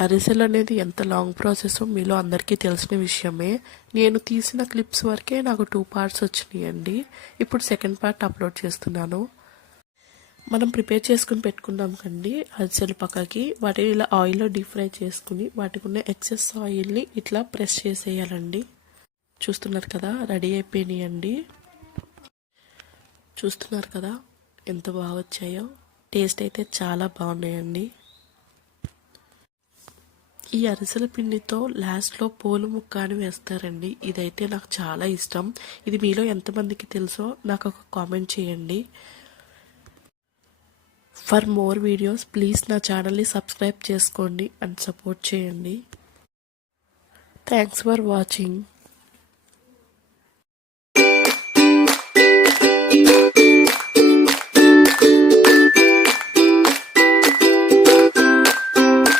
అరిసెలు అనేది ఎంత లాంగ్ ప్రాసెస్ మీలో అందరికీ తెలిసిన విషయమే. నేను తీసిన క్లిప్స్ వరకే నాకు 2 పార్ట్స్ వచ్చినాయండి. ఇప్పుడు సెకండ్ పార్ట్ అప్లోడ్ చేస్తున్నాను. మనం ప్రిపేర్ చేసుకుని పెట్టుకున్నాం కండి అరిసెలు పక్కకి. వాటిని ఇలా ఆయిల్లో డీప్ ఫ్రై చేసుకుని వాటికి ఉన్న ఎక్సెస్ ఆయిల్ని ఇట్లా ప్రెస్ చేసేయాలండి. చూస్తున్నారు కదా, రెడీ అయిపోయినాయండి. చూస్తున్నారు కదా ఎంత బాగా వచ్చాయో. టేస్ట్ అయితే చాలా బాగున్నాయండి. ఈ అరిసెల పిండితో లాస్ట్లో పూల ముక్క అని వేస్తారండి. ఇదైతే నాకు చాలా ఇష్టం. ఇది మీలో ఎంతమందికి తెలుసో నాకు ఒక కామెంట్ చేయండి. ఫర్ మోర్ వీడియోస్ ప్లీజ్ నా ఛానల్ని సబ్స్క్రైబ్ చేసుకోండి అండ్ సపోర్ట్ చేయండి. Thanks for watching.